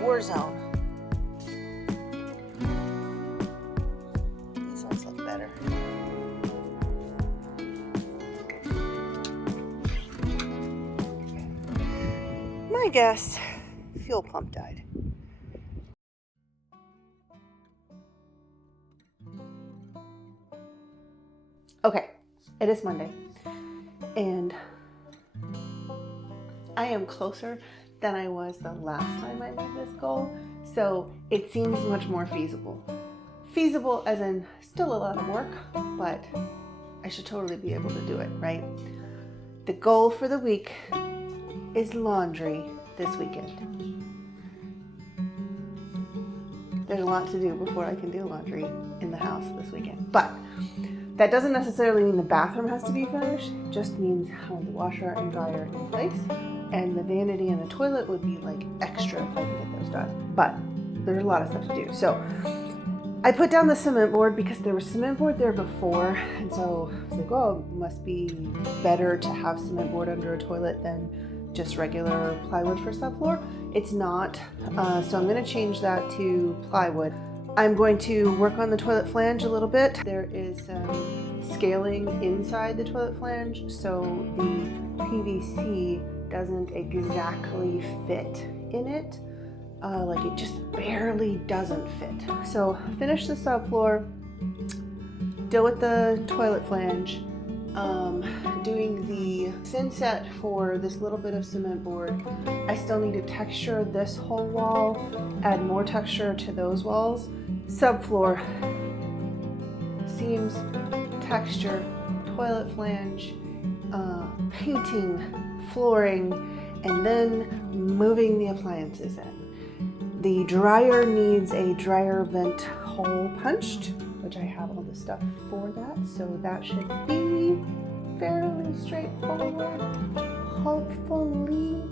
war zone. These ones look better. My guess, fuel pump died. Okay, it is Monday, and I am closer than I was the last time I made this goal, so it seems much more feasible. Feasible as in still a lot of work, but I should totally be able to do it, right? The goal for the week is laundry this weekend. There's a lot to do before I can do laundry in the house this weekend, but that doesn't necessarily mean the bathroom has to be finished. It just means having the washer and dryer in place, and the vanity and the toilet would be like extra if I can get those done. But there's a lot of stuff to do. So I put down the cement board because there was cement board there before, and so I was like, oh, it must be better to have cement board under a toilet than just regular plywood for subfloor. It's not, so I'm going to change that to plywood. I'm going to work on the toilet flange a little bit. There is some scaling inside the toilet flange, so the PVC doesn't exactly fit in it. Like it just barely doesn't fit. So finish the subfloor, deal with the toilet flange, doing the thinset for this little bit of cement board. I still need to texture this whole wall, add more texture to those walls. Subfloor, seams, texture, toilet flange, painting, flooring, and then moving the appliances in. The dryer needs a dryer vent hole punched, which I have all the stuff for that, so that should be fairly straightforward, hopefully.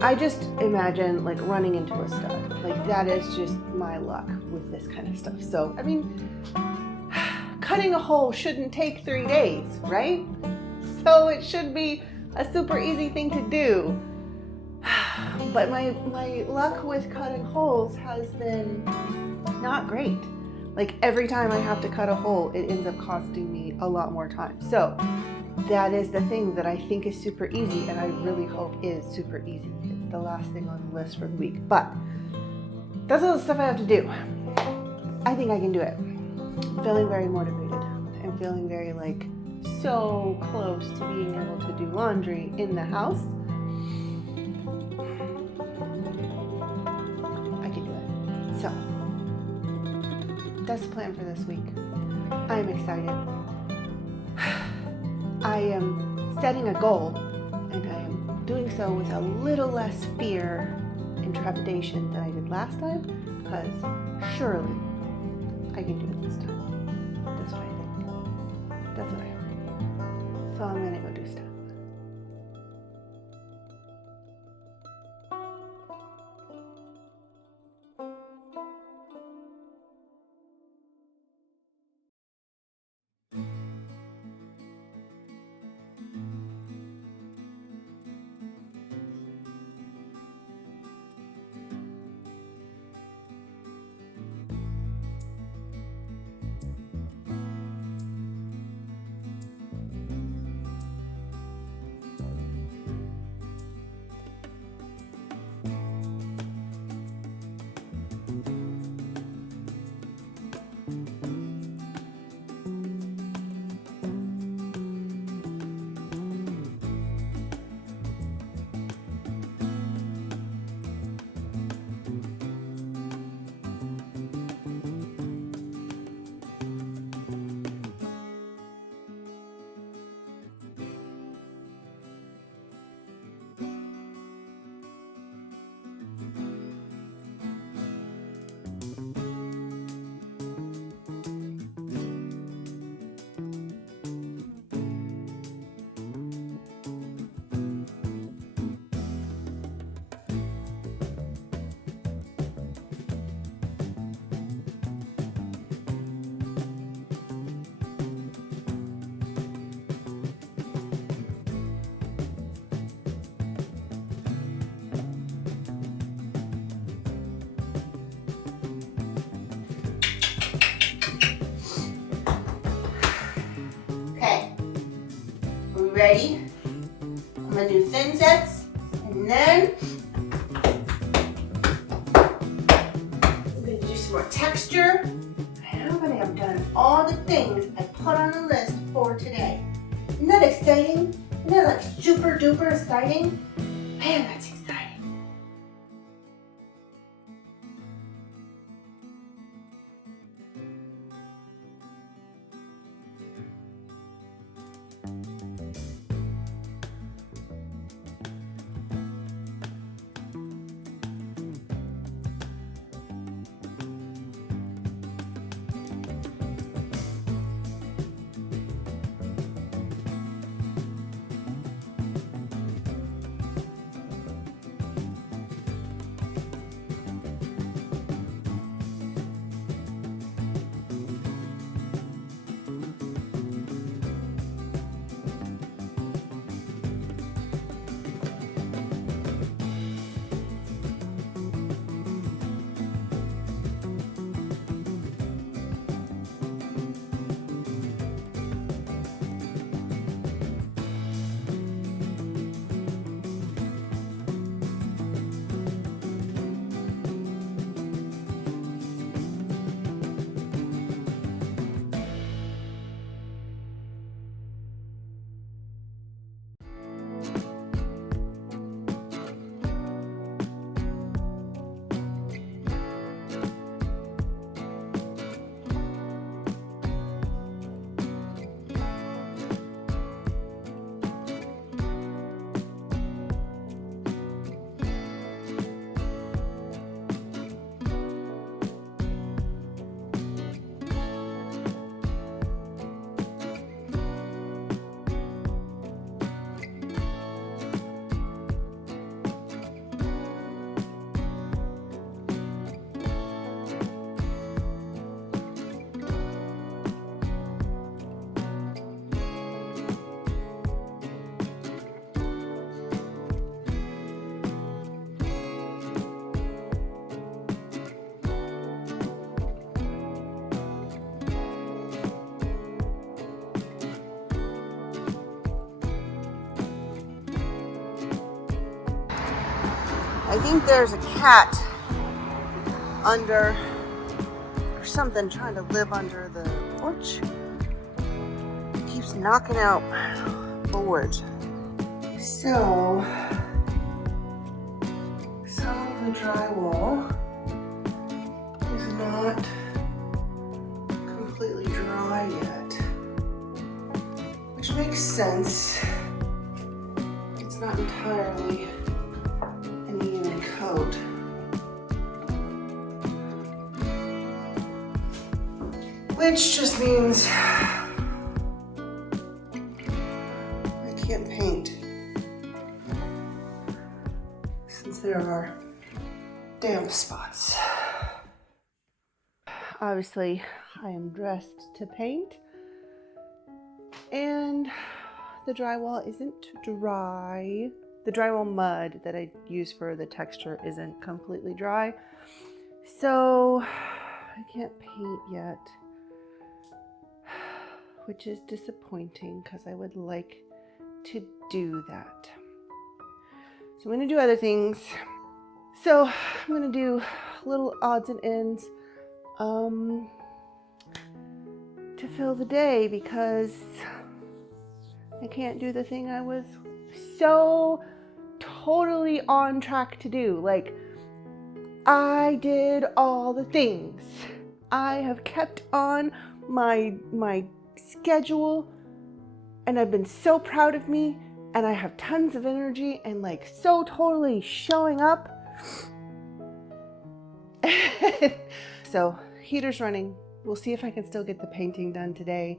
I just imagine like running into a stud. Like that is just my luck with this kind of stuff. So, I mean, cutting a hole shouldn't take 3 days, right? So it should be a super easy thing to do. But my luck with cutting holes has been not great. Like every time I have to cut a hole, it ends up costing me a lot more time. So that is the thing that I think is super easy, and I really hope is super easy. It's the last thing on the list for the week. But that's all the stuff I have to do. I think I can do it. I'm feeling very motivated. I'm feeling very like so close to being able to do laundry in the house. I can do it. So that's the plan for this week. I'm excited. I am setting a goal, and I am doing so with a little less fear and trepidation than I did last time, because surely I can do it this time. That's what I think. That's what I hope. So I'm gonna go do stuff. Ready? I'm gonna do thin sets, and then I'm gonna do some more texture. And I'm gonna have done all the things I put on the list for today. Isn't that exciting? Isn't that like super duper exciting? Man, that's exciting. I think there's a cat under, or something trying to live under the porch. It keeps knocking out boards. So, some of the drywall is not completely dry yet, which makes sense. It's not entirely an even coat. Which just means I can't paint since there are damp spots. Obviously, I am dressed to paint, and the drywall isn't dry. The drywall mud that I use for the texture isn't completely dry, so I can't paint yet, which is disappointing because I would like to do that. So I'm going to do other things. So I'm going to do little odds and ends to fill the day, because I can't do the thing I was so totally on track to do. Like, I did all the things. I have kept on my schedule, and I've been so proud of me, and I have tons of energy and like so totally showing up. So heater's running. We'll see if I can still get the painting done today,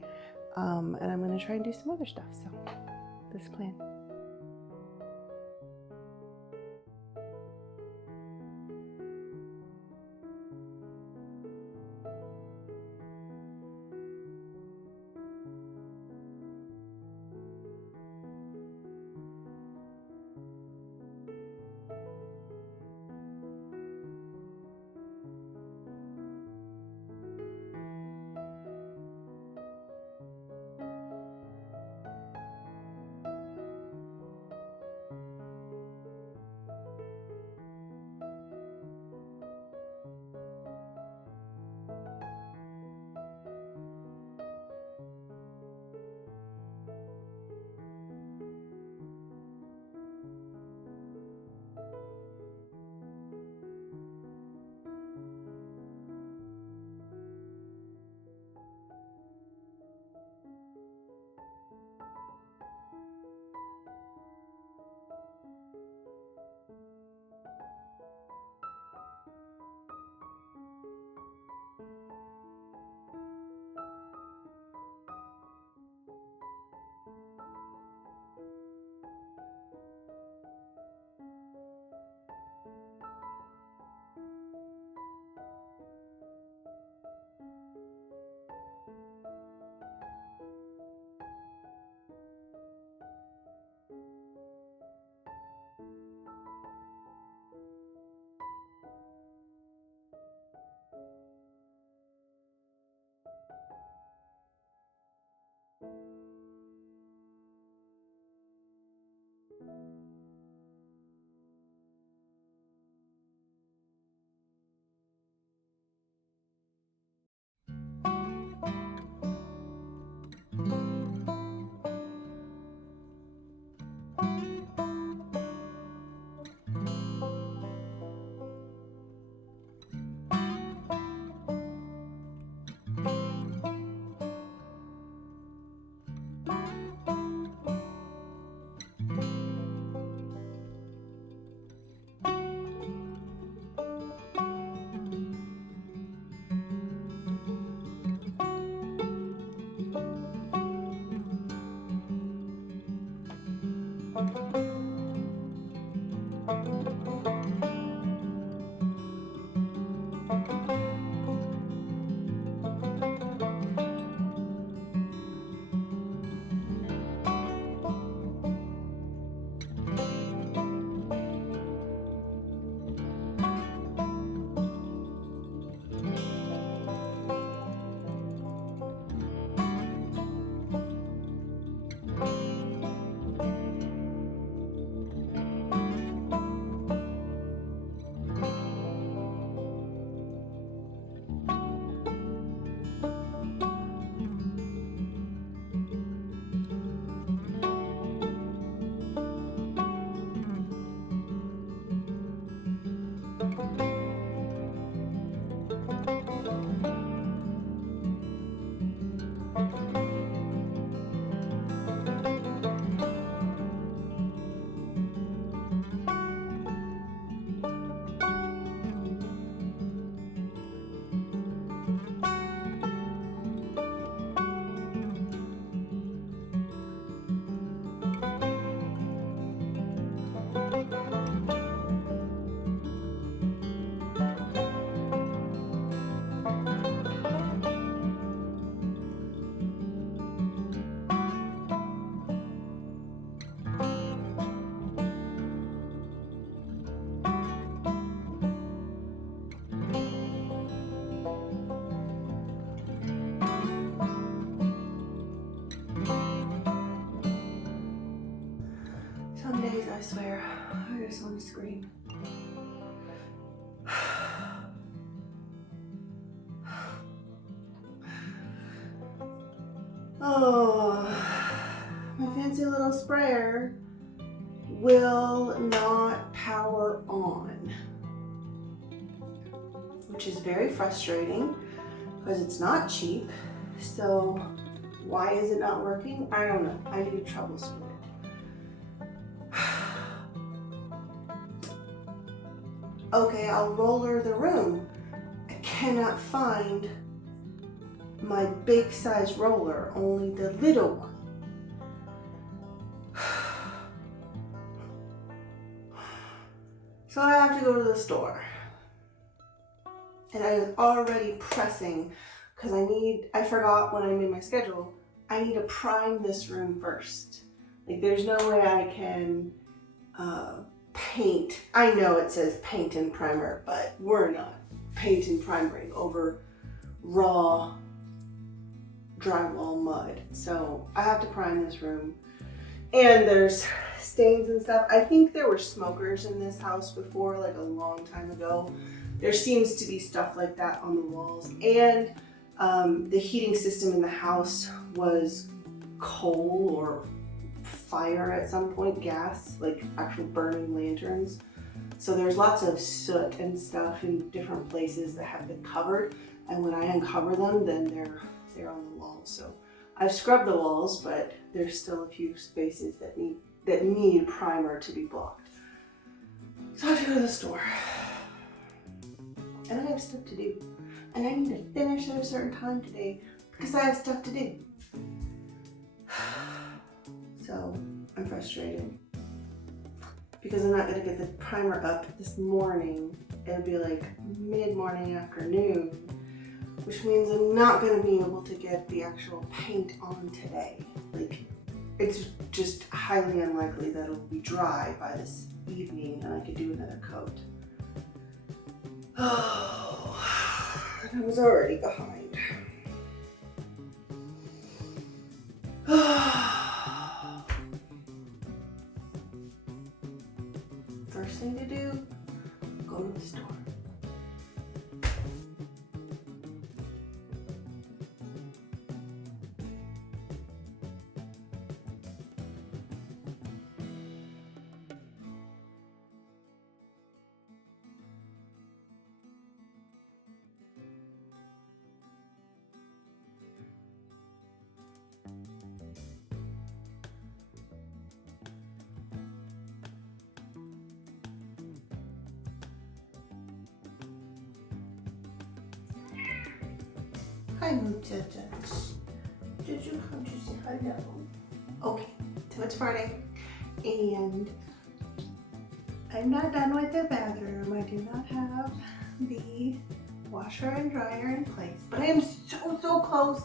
and I'm going to try and do some other stuff. So this plan. Some days, I swear, I just want to scream. Oh, my fancy little sprayer will not power on, which is very frustrating because it's not cheap. So why is it not working? I don't know. I need to troubleshoot it. Okay, I'll roller the room. I cannot find my big size roller, only the little one. So I have to go to the store. And I was already pressing because I forgot when I made my schedule, I need to prime this room first. Like there's no way I can paint. I know it says paint and primer, but we're not paint and primering over raw drywall mud. So I have to prime this room. And there's stains and stuff. I think there were smokers in this house before, like a long time ago. There seems to be stuff like that on the walls. And the heating system in the house was coal or fire at some point, gas, like actual burning lanterns. So there's lots of soot and stuff in different places that have been covered. And when I uncover them, then they're on the walls. So I've scrubbed the walls, but there's still a few spaces that need primer to be blocked. So I have to go to the store. And I have stuff to do. And I need to finish at a certain time today because I have stuff to do. So I'm frustrated because I'm not gonna get the primer up this morning. It'll be like mid-morning, afternoon, which means I'm not gonna be able to get the actual paint on today. Like, it's just highly unlikely that it'll be dry by this evening and I could do another coat. Oh, and I was already behind. First thing to do, go to the store. Hi, muchachos. Did you come to say hello? Okay, so it's Friday, and I'm not done with the bathroom. I do not have the washer and dryer in place, but I am so close,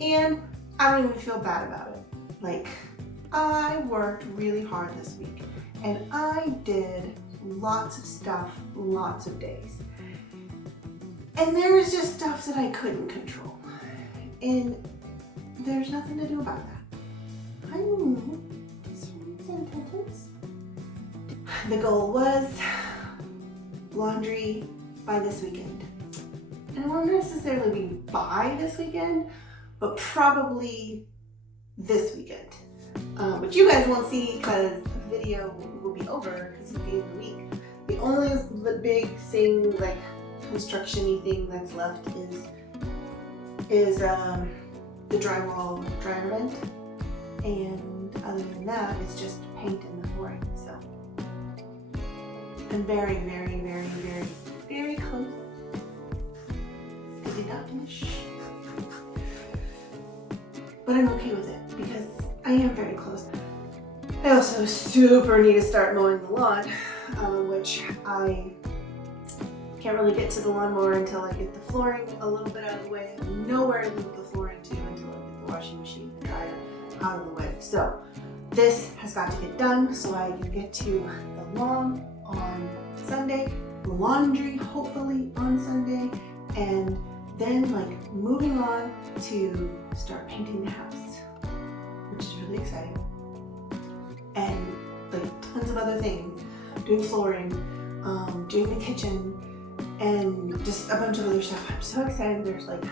and I don't even feel bad about it. Like, I worked really hard this week, and I did lots of stuff, lots of days. And there was just stuff that I couldn't control. And there's nothing to do about that. I know. Sentence. The goal was laundry by this weekend. And it won't necessarily be by this weekend, but probably this weekend. Which you guys won't see because the video will be over because it's the end of the week. The only big thing, like, construction-y thing that's left is the drywall dryer vent, and other than that it's just paint in the flooring. So I'm very close. I did not finish, but I'm okay with it because I am very close. I also super need to start mowing the lawn, which I can't really get to the lawnmower until I get the flooring a little bit out of the way. I have nowhere to move the flooring to until I get the washing machine and dryer out of the way. So this has got to get done so I can get to the lawn on Sunday, laundry hopefully on Sunday, and then like moving on to start painting the house, which is really exciting. And like of other things, doing flooring, doing the kitchen, and just a bunch of other stuff. I'm so excited. There's like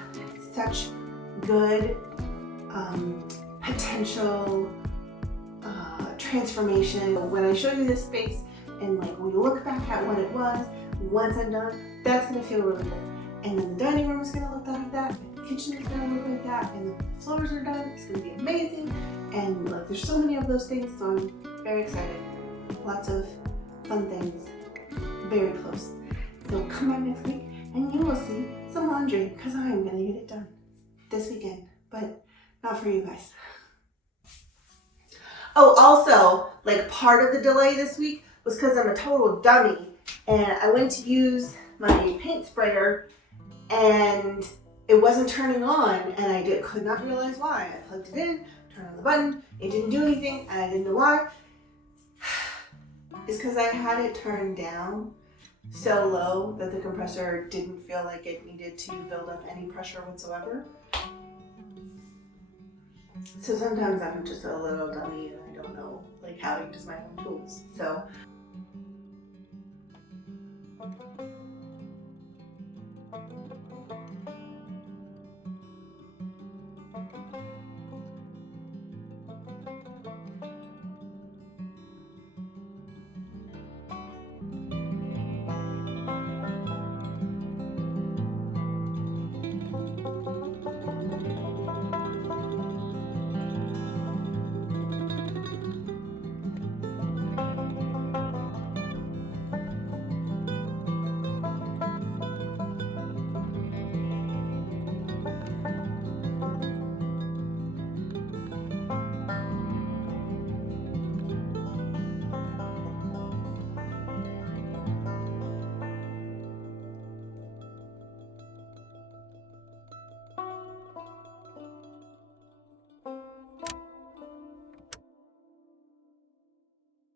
such good potential transformation. When I show you this space and like we look back at what it was, once I'm done, that's gonna feel really good. And then the dining room is gonna look like that, and the kitchen is gonna look like that, and the floors are done, it's gonna be amazing. And like there's so many of those things, so I'm very excited. Lots of fun things, very close. So come back next week and you will see some laundry, because I am gonna get it done this weekend, but not for you guys. Oh, also, like part of the delay this week was because I'm a total dummy and I went to use my paint sprayer and it wasn't turning on, and I could not realize why. I plugged it in, turned on the button, it didn't do anything, and I didn't know why. It's because I had it turned down so low that the compressor didn't feel like it needed to build up any pressure whatsoever. So sometimes I'm just a little dummy and I don't know like how to use my own tools.